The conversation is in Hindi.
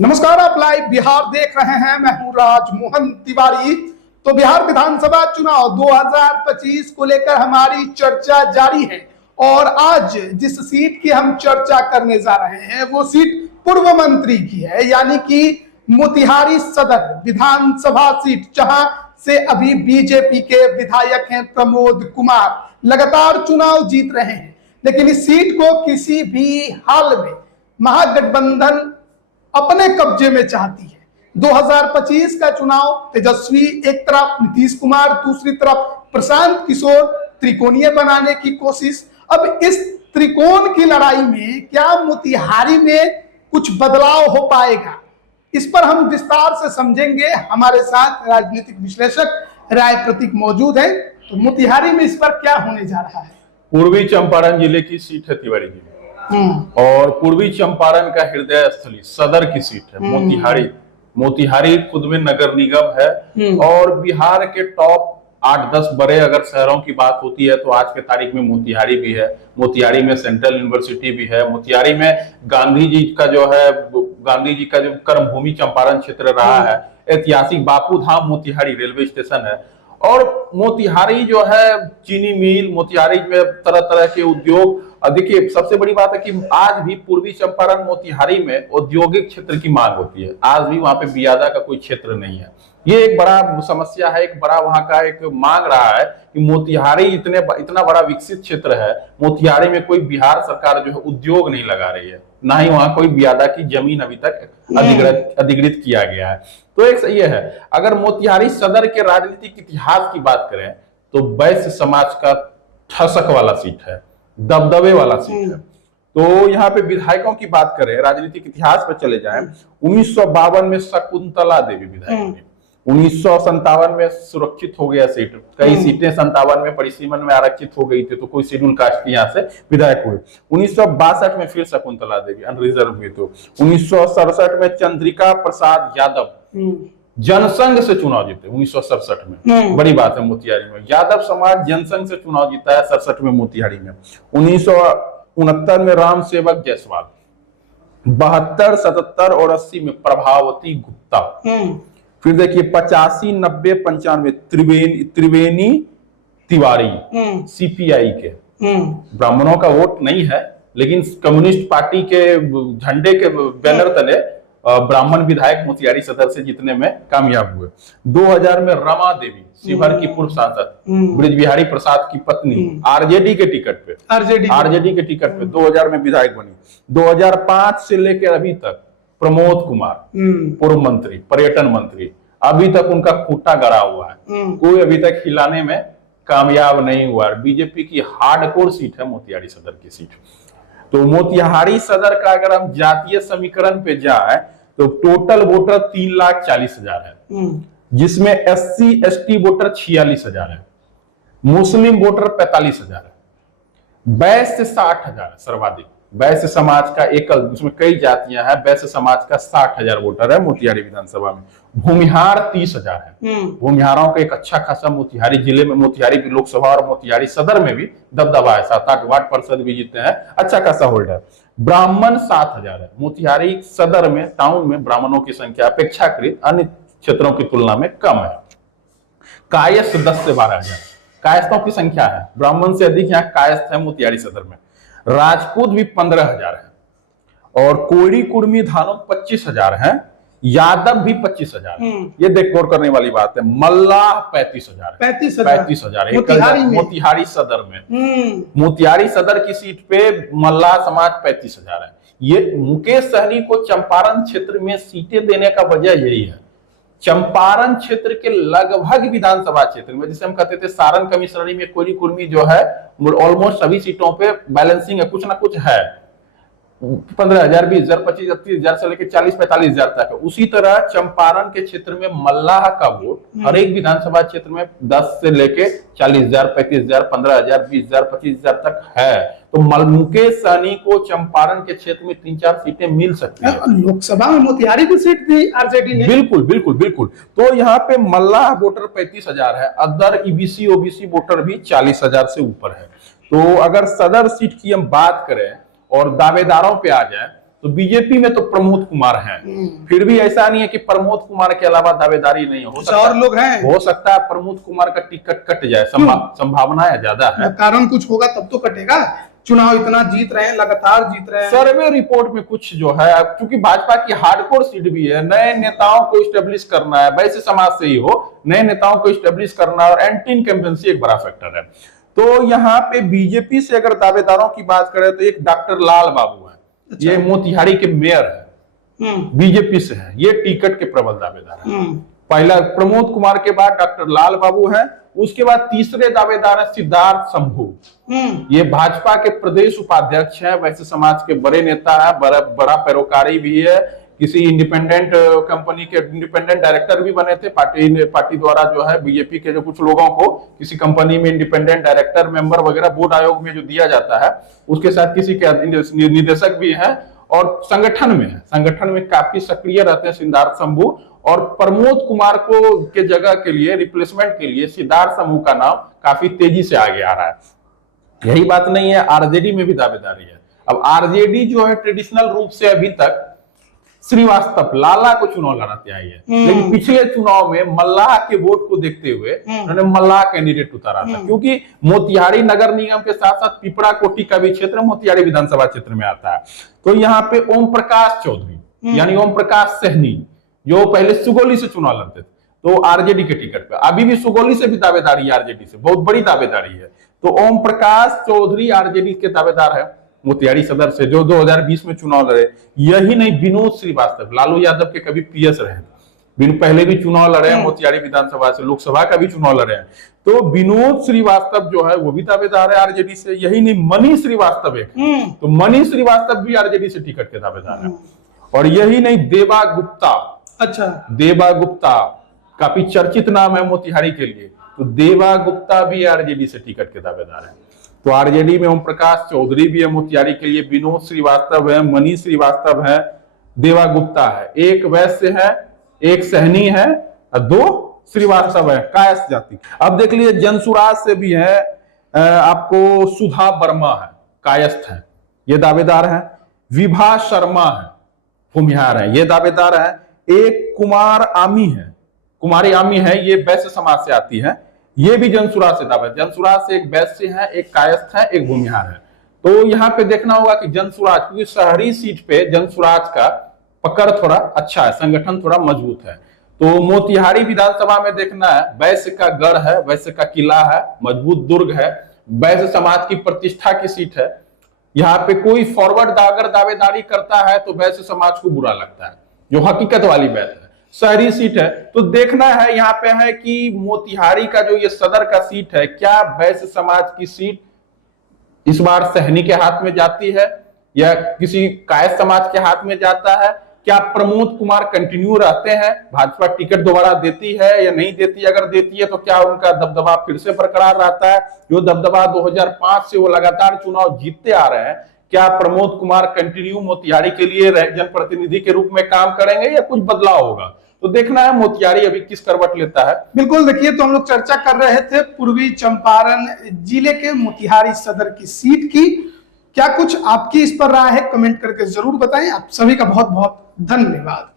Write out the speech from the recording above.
नमस्कार, आप लाइव बिहार देख रहे हैं। मैं हूं राजमोहन तिवारी। तो बिहार विधानसभा चुनाव 2025 को लेकर हमारी चर्चा जारी है और आज जिस सीट की हम चर्चा करने जा रहे हैं वो सीट पूर्व मंत्री की है, यानी कि मोतिहारी सदर विधानसभा सीट, जहां से अभी बीजेपी के विधायक हैं प्रमोद कुमार, लगातार चुनाव जीत रहे हैं। लेकिन इस सीट को किसी भी हाल में महागठबंधन अपने कब्जे में चाहती है। 2025 का चुनाव तेजस्वी एक तरफ, नीतीश कुमार दूसरी तरफ, प्रशांत किशोर, त्रिकोणीय बनाने की कोशिश। अब इस त्रिकोण की लड़ाई में क्या मोतिहारी में कुछ बदलाव हो पाएगा, इस पर हम विस्तार से समझेंगे। हमारे साथ राजनीतिक विश्लेषक राय प्रतीक मौजूद है। तो मोतिहारी में इस पर क्या होने जा रहा है? पूर्वी चंपारण जिले की सीट है तिवारी जी, और पूर्वी चंपारण का हृदय स्थली सदर की सीट है मोतिहारी। मोतिहारी खुद में नगर निगम है और बिहार के टॉप 8-10 बड़े अगर शहरों की बात होती है तो आज के तारीख में मोतिहारी भी है। मोतिहारी में सेंट्रल यूनिवर्सिटी भी है। मोतिहारी में गांधी जी का जो कर्मभूमि चंपारण क्षेत्र रहा है। ऐतिहासिक बापू धाम मोतिहारी रेलवे स्टेशन है। और मोतिहारी जो है चीनी मिल, मोतिहारी में तरह तरह के उद्योग। देखिए, सबसे बड़ी बात है कि आज भी पूर्वी चंपारण मोतिहारी में औद्योगिक क्षेत्र की मांग होती है। आज भी वहां पे बियादा का कोई क्षेत्र नहीं है। ये एक बड़ा समस्या है, एक बड़ा वहां का एक मांग रहा है कि मोतिहारी इतना बड़ा विकसित क्षेत्र है, मोतिहारी में कोई बिहार सरकार जो है उद्योग नहीं लगा रही है, ना ही वहां कोई बियादा की जमीन अभी तक अधिग्रहित किया गया है। तो एक ये है, अगर मोतिहारी सदर के राजनीतिक इतिहास की बात करें तो वैश्य समाज का ठसक वाला सीट है, दबदबे वाला सीट है। तो यहाँ पे विधायकों की बात करें, राजनीतिक इतिहास पर चले जाएं, 1952 में शकुंतला देवी विधायक ने, 1957 में सुरक्षित हो गया सीट। कई सीटें 57 में परिसीमन में आरक्षित हो गई थी, तो कोई शेड्यूल कास्ट की यहाँ से विधायक हुए। 1962 में फिर शकुंतला देवी अनरिजर्व हुई। तो 1967 में चंद्रिका प्रसाद यादव जनसंघ से चुनाव जीते 1967 में। बड़ी बात है मोतिहारी में, यादव समाज जनसंघ से चुनाव जीता है 67 में मोतिहारी में। 1969 में राम सेवक जायसवाल, 72, 77 और 80 में प्रभावती गुप्ता। फिर देखिए 85, 90, 95 त्रिवेणी तिवारी सीपीआई के। ब्राह्मणों का वोट नहीं है, लेकिन कम्युनिस्ट पार्टी के झंडे के बैनर तले ब्राह्मण विधायक मोतिहारी सदर से जीतने में कामयाब हुए। 2000 में रमा देवी, शिवहर की पूर्व सांसद, ब्रिज बिहारी प्रसाद की पत्नी, आरजेडी के टिकट पे 2000 में विधायक बनी। 2005 से लेकर अभी तक प्रमोद कुमार, पूर्व मंत्री, पर्यटन मंत्री, अभी तक उनका खूंटा गड़ा हुआ है, कोई अभी तक हिलाने में कामयाब नहीं हुआ। बीजेपी की हार्डकोर सीट है मोतिहारी सदर की सीट। तो मोतिहारी सदर का अगर हम जातीय समीकरण पे जाए तो टोटल वोटर 3,40,000 है, जिसमें SC ST वोटर 46,000 है, मुस्लिम वोटर 45,000 है, वैश्य 60,000 है सर्वाधिक। वैश्य समाज का एकल, उसमें कई जातियां हैं, वैश्य समाज का 60,000 वोटर है मोतिहारी विधानसभा में। भूमिहार 30,000 है। भूमिहारों का एक अच्छा खासा मोतिहारी जिले में, मोतिहारी की लोकसभा और मोतिहारी सदर में भी दबदबा है, 7-8 वार्ड पार्षद भी जीते हैं, अच्छा खासा होल्ड है। ब्राह्मण 7,000 है। मोतिहारी सदर में, टाउन में ब्राह्मणों की संख्या अपेक्षाकृत अन्य क्षेत्रों की तुलना में कम है। कायस्थ 10 से 12,000 कायस्थों की संख्या है, ब्राह्मण से अधिक यहाँ कायस्थ है मोतिहारी सदर में। राजपूत भी 15,000 है और कोयरी कुर्मी धानो 25,000 है, यादव भी 25,000 है। ये देख गौर करने वाली बात है। मल्लाह 35,000 है। 35,000 मोतिहारी सदर में। मोतिहारी सदर की सीट पे मल्लाह समाज 35,000 है। ये मुकेश सहनी को चंपारण क्षेत्र में सीटें देने का वजह यही है। चंपारण क्षेत्र के लगभग विधानसभा क्षेत्र में, जिसे हम कहते थे सारण कमिश्नरी में कोयरी कुर्मी जो है, ऑलमोस्ट सभी सीटों पे बैलेंसिंग है, कुछ ना कुछ है। 15,000, 20,000, 25,000, 30,000 से लेकर 40-45,000 तक है। उसी तरह चंपारण के क्षेत्र में मल्लाह का वोट हर एक विधानसभा क्षेत्र में 10 से लेकर 40,000, 35,000, 15,000, 20,000, 25,000 तक है। तो मुकेश सहनी को चंपारण के क्षेत्र में 3-4 सीटें मिल सकती है। लोकसभा में मोतिहारी की सीट दी आरजेडी ने। बिल्कुल। तो यहाँ पे मल्लाह वोटर 35,000 है, अदर EBC OBC वोटर भी 40,000 से ऊपर है। तो अगर सदर सीट की हम बात करें और दावेदारों पे आ जाए तो बीजेपी में तो प्रमोद कुमार हैं। फिर भी ऐसा नहीं है कि प्रमोद कुमार के अलावा दावेदारी नहीं हो सकता, और लोग हैं, हो सकता है प्रमोद कुमार का टिकट कट जाए, संभावना ज्यादा है। कारण कुछ होगा तब तो कटेगा। चुनाव इतना जीत रहे हैं, लगातार जीत रहे हैं। सर्वे रिपोर्ट में कुछ जो है, क्योंकि भाजपा की हार्डकोर सीट भी है, नए नेताओं को स्टेब्लिश करना है, वैसे समाज से ही हो, नए नेताओं को स्टेब्लिश करना और एंटी इनकम्बेंसी एक बड़ा फैक्टर है। तो यहाँ पे बीजेपी से अगर दावेदारों की बात करें तो एक डॉक्टर लाल बाबू है। अच्छा। ये मोतिहारी के मेयर है, बीजेपी से है, ये टिकट के प्रबल दावेदार है। पहला प्रमोद कुमार के बाद डॉक्टर लाल बाबू है, उसके बाद तीसरे दावेदार है सिद्धार्थ शंभू। ये भाजपा के प्रदेश उपाध्यक्ष है, वैसे समाज के बड़े नेता है, बड़ा पैरोकारी भी है, किसी इंडिपेंडेंट कंपनी के इंडिपेंडेंट डायरेक्टर भी बने थे। पार्टी द्वारा जो है बीजेपी के जो कुछ लोगों को किसी कंपनी में इंडिपेंडेंट डायरेक्टर, मेंबर वगैरह बोर्ड आयोग में जो दिया जाता है, उसके साथ किसी के निदेशक भी है और संगठन में है, संगठन में काफी सक्रिय रहते हैं सिद्धार्थ शंभू। और प्रमोद कुमार को के जगह के लिए, रिप्लेसमेंट के लिए सिद्धार्थ शंभू का नाम काफी तेजी से आगे आ रहा है। यही बात नहीं है, आरजेडी में भी दावेदारी है। अब आरजेडी जो है ट्रेडिशनल रूप से अभी तक श्रीवास्तव लाला को चुनाव लड़ाते आई है, लेकिन पिछले चुनाव में मल्लाह के वोट को देखते हुए उन्होंने मल्लाह कैंडिडेट उतारा था, क्योंकि मोतिहारी नगर निगम के साथ साथ पिपरा कोटी का भी क्षेत्र मोतिहारी विधानसभा क्षेत्र में आता है। तो यहाँ पे ओम प्रकाश चौधरी यानी ओम प्रकाश सहनी, जो पहले सुगौली से चुनाव लड़ते थे, तो आरजेडी के टिकट पे, अभी भी सुगौली से भी दावेदारी है, आरजेडी से बहुत बड़ी दावेदारी है। तो ओम प्रकाश चौधरी आरजेडी के दावेदार है मोतिहारी सदर से, जो 2020 में चुनाव लड़े। यही नहीं, विनोद श्रीवास्तव लालू यादव के कभी पीएस रहे, पहले भी चुनाव लड़े हैं मोतिहारी विधानसभा से, लोकसभा का भी चुनाव लड़े हैं। तो विनोद श्रीवास्तव जो है वो भी दावेदार है आरजेडी से। यही नहीं, मनीष श्रीवास्तव एक, तो मनीष श्रीवास्तव भी आरजेडी से टिकट के दावेदार है। और यही नहीं, देवा गुप्ता, अच्छा देवा गुप्ता काफी चर्चित नाम है मोतिहारी के लिए, तो देवा गुप्ता भी आरजेडी से टिकट के दावेदार है। तो आरजेडी में ओम प्रकाश चौधरी भी है मोतिहारी के लिए, विनोद श्रीवास्तव है, मनीष श्रीवास्तव है, देवा गुप्ता है, एक वैश्य है, एक सहनी है और 2 श्रीवास्तव है कायस्थ जाति। अब देख लीजिए जनसुराज से भी है, आपको सुधा वर्मा है, कायस्थ है, ये दावेदार है। विभा शर्मा है, भूमिहार है, ये दावेदार है। एक कुमार आमी है, कुमारी आमी है, ये वैश्य समाज से आती है, ये भी जनसुराज से दावेदार। जनसुराज से एक वैश्य है, एक कायस्थ है, एक भूमिहार है। तो यहाँ पे देखना होगा कि जनसुराज, क्योंकि शहरी सीट पे जनसुराज का पकड़ थोड़ा अच्छा है, संगठन थोड़ा मजबूत है। तो मोतिहारी विधानसभा में देखना है, वैश्य का गढ़ है, वैश्य का किला है, मजबूत दुर्ग है, वैश्य समाज की प्रतिष्ठा की सीट है। यहाँ पे कोई फॉरवर्ड अगर दावेदारी करता है तो वैश्य समाज को बुरा लगता है, जो हकीकत वाली बात है। शहरी सीट है तो देखना है यहाँ पे है कि मोतिहारी का जो ये सदर का सीट है, क्या वैश्य समाज की सीट इस बार सहनी के हाथ में जाती है या किसी कायस्थ समाज के हाथ में जाता है? क्या प्रमोद कुमार कंटिन्यू रहते हैं, भाजपा टिकट दोबारा देती है या नहीं देती? अगर देती है तो क्या उनका दबदबा फिर से बरकरार रहता है, जो दबदबा 2005 से वो लगातार चुनाव जीतते आ रहे हैं? क्या प्रमोद कुमार कंटिन्यू मोतिहारी के लिए जनप्रतिनिधि के रूप में काम करेंगे या कुछ बदलाव होगा? तो देखना है मोतिहारी अभी किस करवट लेता है। बिल्कुल, देखिए तो हम लोग चर्चा कर रहे थे पूर्वी चंपारण जिले के मोतिहारी सदर की सीट की। क्या कुछ आपकी इस पर राय है, कमेंट करके जरूर बताएं। आप सभी का बहुत बहुत धन्यवाद।